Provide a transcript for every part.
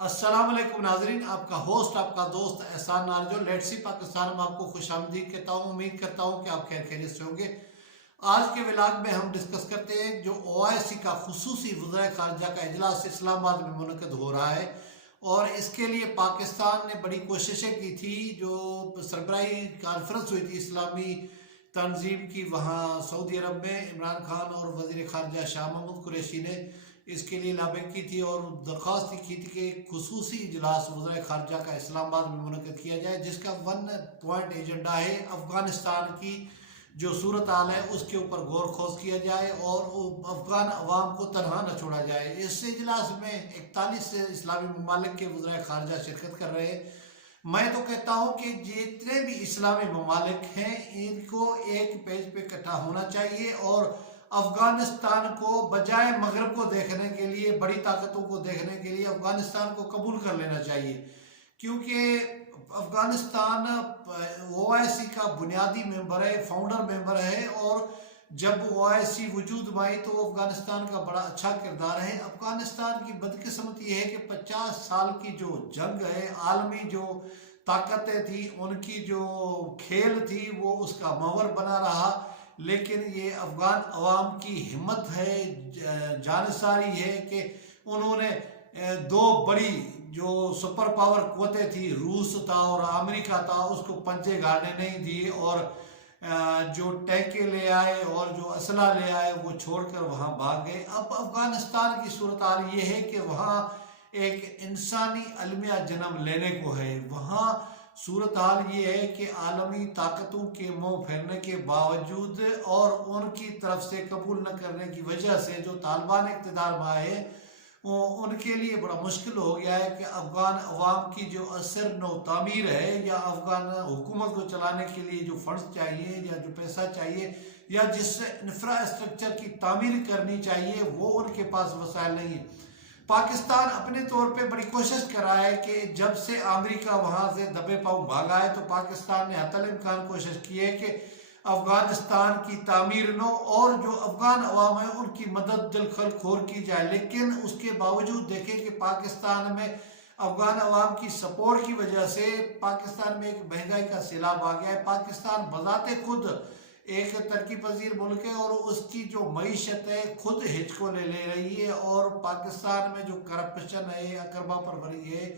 السلام علیکم ناظرین، آپ کا ہوسٹ آپ کا دوست احسان نارجو لیٹ سی پاکستان میں آپ کو خوش آمدید کہتا ہوں۔ امید کرتا ہوں کہ آپ خیر خیریت سے ہوں گے۔ آج کے ولاگ میں ہم ڈسکس کرتے ہیں جو OIC کا خصوصی وزرائے خارجہ کا اجلاس اسلام آباد میں منعقد ہو رہا ہے، اور اس کے لیے پاکستان نے بڑی کوششیں کی تھی۔ جو سربراہی کانفرنس ہوئی تھی اسلامی تنظیم کی وہاں سعودی عرب میں، عمران خان اور وزیر خارجہ شاہ محمود قریشی نے اس کے لیے لابنگ کی تھی اور درخواست کی تھی کہ ایک خصوصی اجلاس وزرائے خارجہ کا اسلام آباد میں منعقد کیا جائے، جس کا 1 پوائنٹ ایجنڈا ہے افغانستان کی جو صورتحال ہے اس کے اوپر غور خوض کیا جائے اور افغان عوام کو تنہا نہ چھوڑا جائے۔ اس اجلاس میں 41 اسلامی ممالک کے وزرائے خارجہ شرکت کر رہے ہیں۔ میں تو کہتا ہوں کہ جتنے بھی اسلامی ممالک ہیں ان کو ایک پیج پہ اکٹھا ہونا چاہیے اور افغانستان کو بجائے مغرب کو دیکھنے کے لیے، بڑی طاقتوں کو دیکھنے کے لیے افغانستان کو قبول کر لینا چاہیے، کیونکہ افغانستان OIC کا بنیادی ممبر ہے، فاؤنڈر ممبر ہے، اور جب OIC وجود میں آئی تو افغانستان کا بڑا اچھا کردار ہے۔ افغانستان کی بدقسمت یہ ہے کہ 50 سال کی جو جنگ ہے، عالمی جو طاقتیں تھیں ان کی جو کھیل تھی وہ اس کا محور بنا رہا، لیکن یہ افغان عوام کی ہمت ہے، جانساری ہے کہ انہوں نے دو بڑی جو سپر پاور قوتیں تھی، روس تھا اور امریکہ تھا، اس کو پنجے گاڑنے نہیں دی اور جو ٹینکیں لے آئے اور جو اسلحہ لے آئے وہ چھوڑ کر وہاں بھاگ گئے۔ اب افغانستان کی صورتحال یہ ہے کہ وہاں ایک انسانی المیہ جنم لینے کو ہے۔ وہاں صورتحال یہ ہے کہ عالمی طاقتوں کے منہ پھیرنے کے باوجود اور ان کی طرف سے قبول نہ کرنے کی وجہ سے جو طالبان اقتدار میں آئے، ان کے لیے بڑا مشکل ہو گیا ہے کہ افغان عوام کی جو اثر نو تعمیر ہے یا افغان حکومت کو چلانے کے لیے جو فنڈز چاہیے یا جو پیسہ چاہیے یا جس انفراسٹرکچر کی تعمیر کرنی چاہیے وہ ان کے پاس وسائل نہیں ہیں۔ پاکستان اپنے طور پہ بڑی کوشش کر رہا ہے کہ جب سے امریکہ وہاں سے دبے پاؤں بھاگا ہے تو پاکستان نے حتی الامکان کوشش کی ہے کہ افغانستان کی تعمیر نو اور جو افغان عوام ہے ان کی مدد دل کھور کی جائے، لیکن اس کے باوجود دیکھیں کہ پاکستان میں افغان عوام کی سپورٹ کی وجہ سے پاکستان میں ایک مہنگائی کا سیلاب آ گیا ہے۔ پاکستان بذات خود ایک ترقی پذیر ملک ہے اور اس کی جو معیشت ہے خود ہچکو لے رہی ہے، اور پاکستان میں جو کرپشن ہے، اقربا پروری ہے،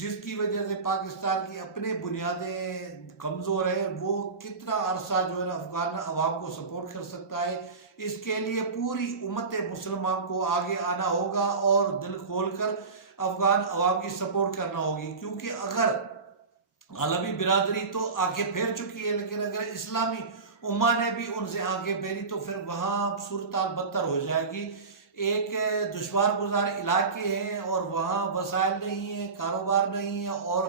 جس کی وجہ سے پاکستان کی اپنے بنیادیں کمزور ہیں، وہ کتنا عرصہ جو ہے افغان عوام کو سپورٹ کر سکتا ہے؟ اس کے لیے پوری امت مسلمہ کو آگے آنا ہوگا اور دل کھول کر افغان عوام کی سپورٹ کرنا ہوگی، کیونکہ اگر عالمی برادری تو آنکھیں پھیر چکی ہے، لیکن اگر اسلامی امہ نے بھی ان سے آنکھیں پھیری تو پھر وہاں صورتحال بدتر ہو جائے گی۔ ایک دشوار گزار علاقے ہیں اور وہاں وسائل نہیں ہیں، کاروبار نہیں ہے، اور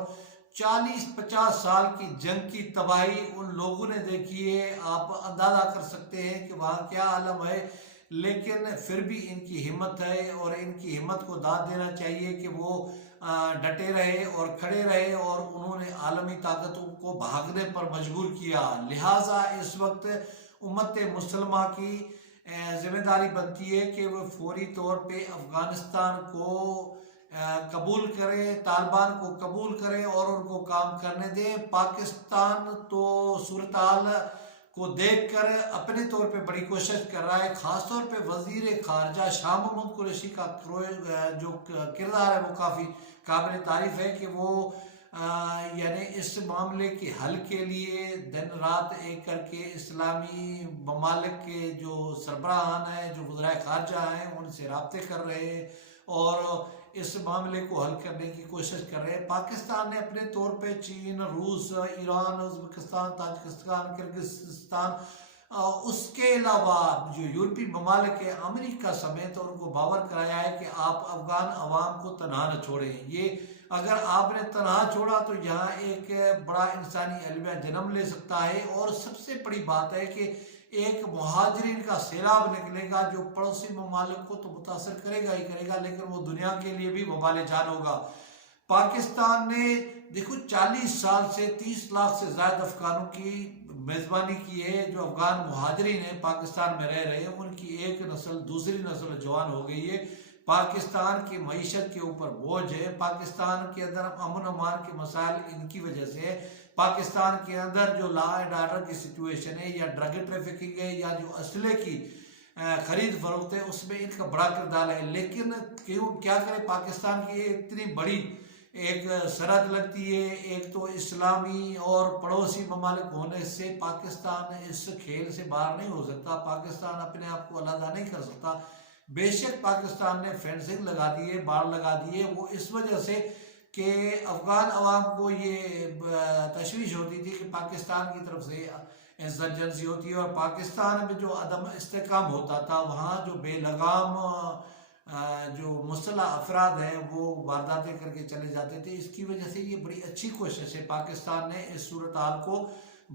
40-50 سال کی جنگ کی تباہی ان لوگوں نے دیکھی ہے۔ آپ اندازہ کر سکتے ہیں کہ وہاں کیا عالم ہے، لیکن پھر بھی ان کی ہمت ہے اور ان کی ہمت کو داد دینا چاہیے کہ وہ ڈٹے رہے اور کھڑے رہے، اور انہوں نے عالمی طاقتوں کو بھاگنے پر مجبور کیا۔ لہٰذا اس وقت امت مسلمہ کی ذمہ داری بنتی ہے کہ وہ فوری طور پہ افغانستان کو قبول کرے، طالبان کو قبول کرے اور ان کو کام کرنے دیں۔ پاکستان تو صورتحال کو دیکھ کر اپنے طور پہ بڑی کوشش کر رہا ہے، خاص طور پہ وزیر خارجہ شاہ محمود قریشی کا جو کردار ہے وہ کافی قابل تعریف ہے کہ وہ یعنی اس معاملے کے حل کے لیے دن رات ایک کر کے اسلامی ممالک کے جو سربراہان ہیں، جو وزرائے خارجہ ہیں، ان سے رابطے کر رہے ہیں اور اس معاملے کو حل کرنے کی کوشش کر رہے ہیں۔ پاکستان نے اپنے طور پہ چین، روس، ایران، ازبکستان، تاجکستان، کرغزستان، اس کے علاوہ جو یورپی ممالک ہیں، امریکہ سمیت، ان کو باور کرایا ہے کہ آپ افغان عوام کو تنہا نہ چھوڑیں۔ یہ اگر آپ نے تنہا چھوڑا تو یہاں ایک بڑا انسانی المیہ جنم لے سکتا ہے، اور سب سے بڑی بات ہے کہ ایک مہاجرین کا سیلاب نکلے گا جو پڑوسی ممالک کو تو متاثر کرے گا ہی کرے گا، لیکن وہ دنیا کے لیے بھی وبال جان ہوگا۔ پاکستان نے دیکھو 40 سال سے 30 لاکھ سے زائد افغانوں کی میزبانی کی ہے، جو افغان مہاجرین ہیں پاکستان میں رہ رہے ہیں، ان کی ایک نسل دوسری نسل جوان ہو گئی ہے۔ پاکستان کی معیشت کے اوپر بوجھ ہے، پاکستان کے اندر امن امان کے مسائل ان کی وجہ سے، پاکستان کے اندر جو لا اینڈ آرڈر کی سچویشن ہے یا ڈرگ ٹریفکنگ ہے یا جو اسلحے کی خرید فروخت ہے اس میں ان کا بڑا کردار ہے۔ لیکن کیا کرے، پاکستان کی اتنی بڑی ایک سرحد لگتی ہے، ایک تو اسلامی اور پڑوسی ممالک ہونے سے پاکستان اس کھیل سے باہر نہیں ہو سکتا، پاکستان اپنے آپ کو علیحدہ نہیں کر سکتا۔ بے شک پاکستان نے فینسنگ لگا دی ہے، باڑ لگا دی ہے، وہ اس وجہ سے کہ افغان عوام کو یہ تشویش ہوتی تھی کہ پاکستان کی طرف سے انسرجنسی ہوتی ہے، اور پاکستان میں جو عدم استحکام ہوتا تھا وہاں جو بے لگام جو مسلح افراد ہیں وہ وارداتیں کر کے چلے جاتے تھے۔ اس کی وجہ سے یہ بڑی اچھی کوشش ہے پاکستان نے اس صورتحال کو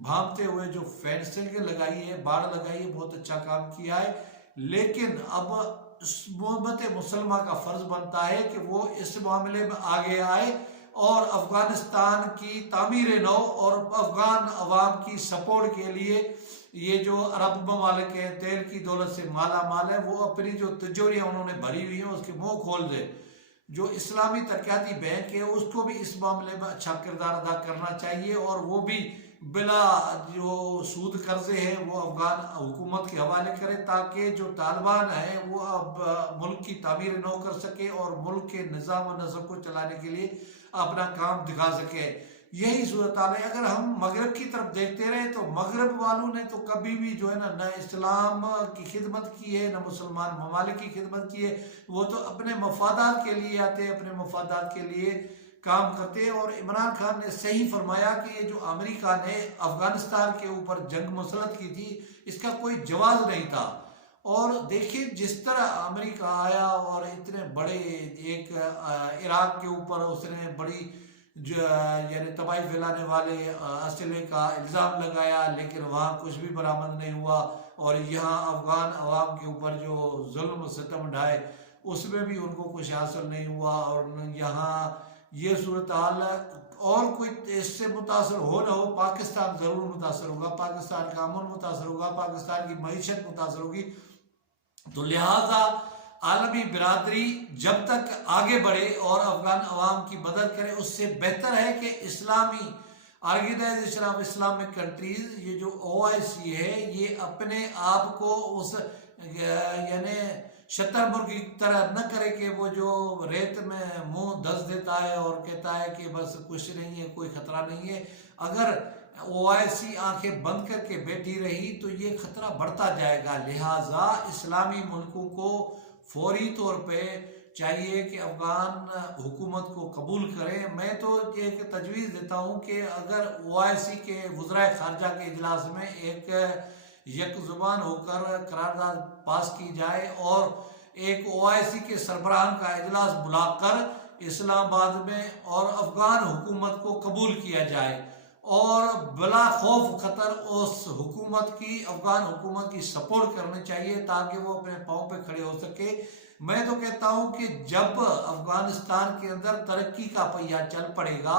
بھانپتے ہوئے جو فینسنگ لگائی ہے، باڑ لگائی ہے، بہت اچھا کام کیا ہے۔ لیکن اب امت مسلمہ کا فرض بنتا ہے کہ وہ اس معاملے میں آگے آئے اور افغانستان کی تعمیر نو اور افغان عوام کی سپورٹ کے لیے یہ جو عرب ممالک ہیں تیل کی دولت سے مالا مال ہے، وہ اپنی جو تجوریاں انہوں نے بھری ہوئی ہیں اس کے منہ کھول دے۔ جو اسلامی ترقیاتی بینک ہے اس کو بھی اس معاملے میں اچھا کردار ادا کرنا چاہیے، اور وہ بھی بلا جو سود قرضے ہیں وہ افغان حکومت کے حوالے کرے، تاکہ جو طالبان ہیں وہ اب ملک کی تعمیر نو کر سکے اور ملک کے نظام و نسق کو چلانے کے لیے اپنا کام دکھا سکے۔ یہی صورتحال ہے۔ اگر ہم مغرب کی طرف دیکھتے رہے تو مغرب والوں نے تو کبھی بھی جو ہے نہ اسلام کی خدمت کی ہے، نہ مسلمان ممالک کی خدمت کی ہے، وہ تو اپنے مفادات کے لیے آتے، اپنے مفادات کے لیے کام کرتے۔ اور عمران خان نے صحیح فرمایا کہ یہ جو امریکہ نے افغانستان کے اوپر جنگ مسلط کی تھی اس کا کوئی جواز نہیں تھا۔ اور دیکھیں جس طرح امریکہ آیا اور اتنے بڑے ایک عراق کے اوپر اس نے بڑی یعنی تباہی پھیلانے والے اسلحے کا الزام لگایا، لیکن وہاں کچھ بھی برآمد نہیں ہوا، اور یہاں افغان عوام کے اوپر جو ظلم و ستم ڈھائے اس میں بھی ان کو کچھ حاصل نہیں ہوا۔ اور یہاں یہ صورتحال اور کوئی اس سے متاثر ہو نہ ہو، پاکستان ضرور متاثر ہوگا، پاکستان کا امن متاثر ہوگا، پاکستان کی معیشت متاثر ہوگی۔ تو لہٰذا عالمی برادری جب تک آگے بڑھے اور افغان عوام کی مدد کرے، اس سے بہتر ہے کہ اسلامی آرگنائزیشن آف اسلامک کنٹریز، یہ جو OIC ہے، یہ اپنے آپ کو اس یعنی شتر مرغ کی طرح نہ کرے کہ وہ جو ریت میں منہ دس دیتا ہے اور کہتا ہے کہ بس کچھ نہیں ہے، کوئی خطرہ نہیں ہے۔ اگر OIC آنکھیں بند کر کے بیٹھی رہی تو یہ خطرہ بڑھتا جائے گا۔ لہٰذا اسلامی ملکوں کو فوری طور پہ چاہیے کہ افغان حکومت کو قبول کریں۔ میں تو ایک تجویز دیتا ہوں کہ اگر OIC کے وزرائے خارجہ کے اجلاس میں ایک یک زبان ہو کر قرارداد پاس کی جائے اور ایک OIC کے سربراہان کا اجلاس بلا کر اسلام آباد میں اور افغان حکومت کو قبول کیا جائے، اور بلا خوف خطر اس حکومت کی، افغان حکومت کی سپورٹ کرنی چاہیے تاکہ وہ اپنے پاؤں پہ کھڑے ہو سکے۔ میں تو کہتا ہوں کہ جب افغانستان کے اندر ترقی کا پہیہ چل پڑے گا،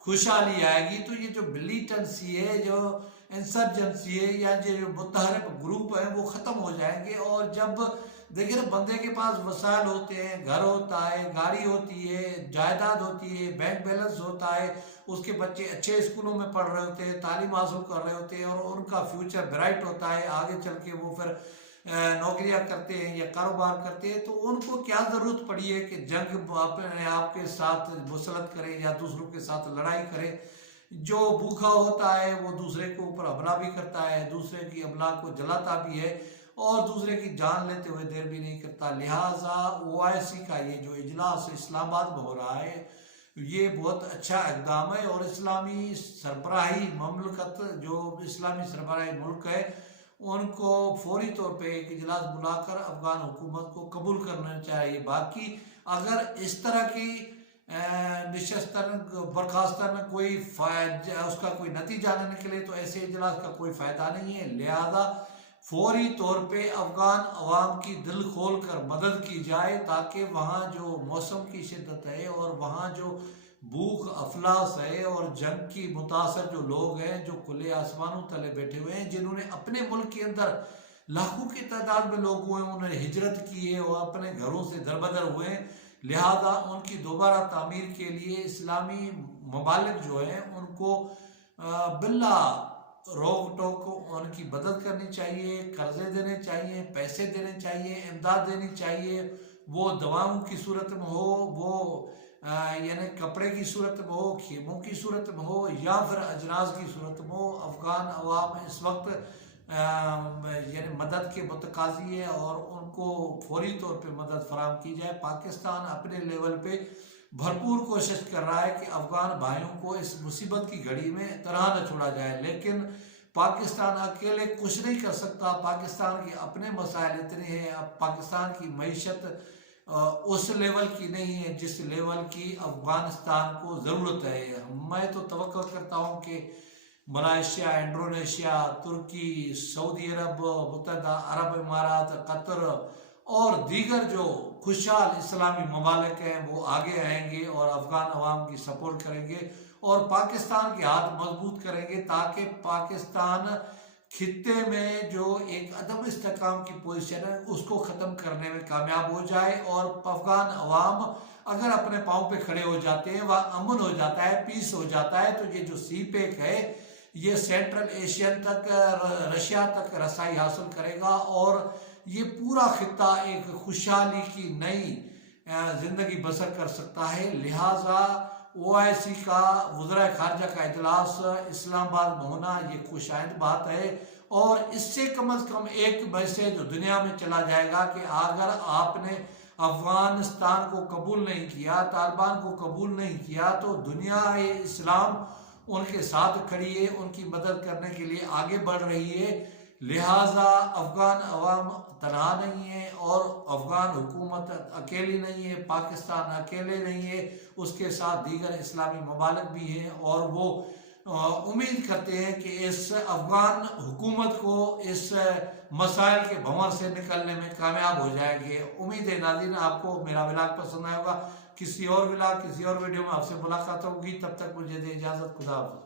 خوشحالی آئے گی، تو یہ جو ملیٹنسی ہے، جو انسرجنسی ہے، یا جو متحرک گروپ ہیں وہ ختم ہو جائیں گے۔ اور جب دیکھیں بندے کے پاس وسائل ہوتے ہیں، گھر ہوتا ہے، گاڑی ہوتی ہے، جائیداد ہوتی ہے، بینک بیلنس ہوتا ہے، اس کے بچے اچھے اسکولوں میں پڑھ رہے ہوتے ہیں، تعلیم حاصل کر رہے ہوتے ہیں، اور ان کا فیوچر برائٹ ہوتا ہے، آگے چل کے وہ پھر نوکریاں کرتے ہیں یا کاروبار کرتے ہیں، تو ان کو کیا ضرورت پڑی ہے کہ جنگ اپنے آپ کے ساتھ مسلط کرے یا دوسروں کے ساتھ لڑائی کرے۔ جو بھوکا ہوتا ہے وہ دوسرے کے اوپر حملہ بھی کرتا ہے، دوسرے کی املاک کو جلاتا بھی ہے، اور دوسرے کی جان لیتے ہوئے دیر بھی نہیں کرتا۔ لہٰذا OIC کا یہ جو اجلاس اسلام آباد میں ہو رہا ہے یہ بہت اچھا اقدام ہے، اور اسلامی سربراہی مملکت جو اسلامی سربراہی ملک ہے ان کو فوری طور پہ ایک اجلاس بلا کر افغان حکومت کو قبول کرنا چاہیے۔ باقی اگر اس طرح کی نشستن برخاستن کوئی اس کا کوئی نتیجہ نہ نکلے تو ایسے اجلاس کا کوئی فائدہ نہیں ہے۔ لہذا فوری طور پہ افغان عوام کی دل کھول کر مدد کی جائے تاکہ وہاں جو موسم کی شدت ہے اور وہاں جو بھوک افلاس ہے اور جنگ کی متاثر جو لوگ ہیں جو کھلے آسمانوں تلے بیٹھے ہوئے ہیں، جنہوں نے اپنے ملک کے اندر لاکھوں کی تعداد میں لوگ ہوئے، انہوں نے ہجرت کی ہے اور اپنے گھروں سے دربدر ہوئے ہیں، لہذا ان کی دوبارہ تعمیر کے لیے اسلامی ممالک جو ہیں ان کو بلا روک ٹوک ان کی مدد کرنی چاہیے، قرضے دینے چاہیے، پیسے دینے چاہیے، امداد دینی چاہیے، وہ دواؤں کی صورت میں ہو، وہ یعنی کپڑے کی صورت میں ہو، خیموں کی صورت میں ہو، یا پھر اجناس کی صورت میں ہو۔ افغان عوام اس وقت یعنی مدد کے متقاضی ہے اور ان کو فوری طور پہ مدد فراہم کی جائے۔ پاکستان اپنے لیول پہ بھرپور کوشش کر رہا ہے کہ افغان بھائیوں کو اس مصیبت کی گھڑی میں طرح نہ چھوڑا جائے، لیکن پاکستان اکیلے کچھ نہیں کر سکتا۔ پاکستان کے اپنے مسائل اتنے ہیں، اب پاکستان کی معیشت اس لیول کی نہیں ہے جس لیول کی افغانستان کو ضرورت ہے۔ میں تو توقع کرتا ہوں کہ ملائیشیا، انڈونیشیا، ترکی، سعودی عرب، متحدہ عرب امارات، قطر اور دیگر جو خوشحال اسلامی ممالک ہیں وہ آگے آئیں گے اور افغان عوام کی سپورٹ کریں گے اور پاکستان کے ہاتھ مضبوط کریں گے، تاکہ پاکستان خطے میں جو ایک عدم استحکام کی پوزیشن ہے اس کو ختم کرنے میں کامیاب ہو جائے، اور افغان عوام اگر اپنے پاؤں پہ کھڑے ہو جاتے ہیں، وہ امن ہو جاتا ہے، پیس ہو جاتا ہے، تو یہ جو سی پیک ہے یہ سینٹرل ایشین تک، رشیا تک رسائی حاصل کرے گا اور یہ پورا خطہ ایک خوشحالی کی نئی زندگی بسر کر سکتا ہے۔ لہٰذا OIC کا وزراء خارجہ کا اجلاس اسلام آباد میں ہونا یہ خوش آئند بات ہے، اور اس سے کم از کم ایک میسیج دنیا میں چلا جائے گا کہ اگر آپ نے افغانستان کو قبول نہیں کیا، طالبان کو قبول نہیں کیا، تو دنیا اسلام ان کے ساتھ کھڑی ہے، ان کی مدد کرنے کے لیے آگے بڑھ رہی ہے۔ لہٰذا افغان عوام تنہا نہیں ہے اور افغان حکومت اکیلی نہیں ہے، پاکستان اکیلے نہیں ہے، اس کے ساتھ دیگر اسلامی ممالک بھی ہیں، اور وہ امید کرتے ہیں کہ اس افغان حکومت کو اس مسائل کے بھنور سے نکلنے میں کامیاب ہو جائے گی۔ امید ہے ناظرین آپ کو میرا ولاگ پسند آئے ہوگا۔ کسی اور ولاگ، کسی اور ویڈیو میں آپ سے ملاقات ہوگی، تب تک مجھے دے اجازت، خدا حافظ۔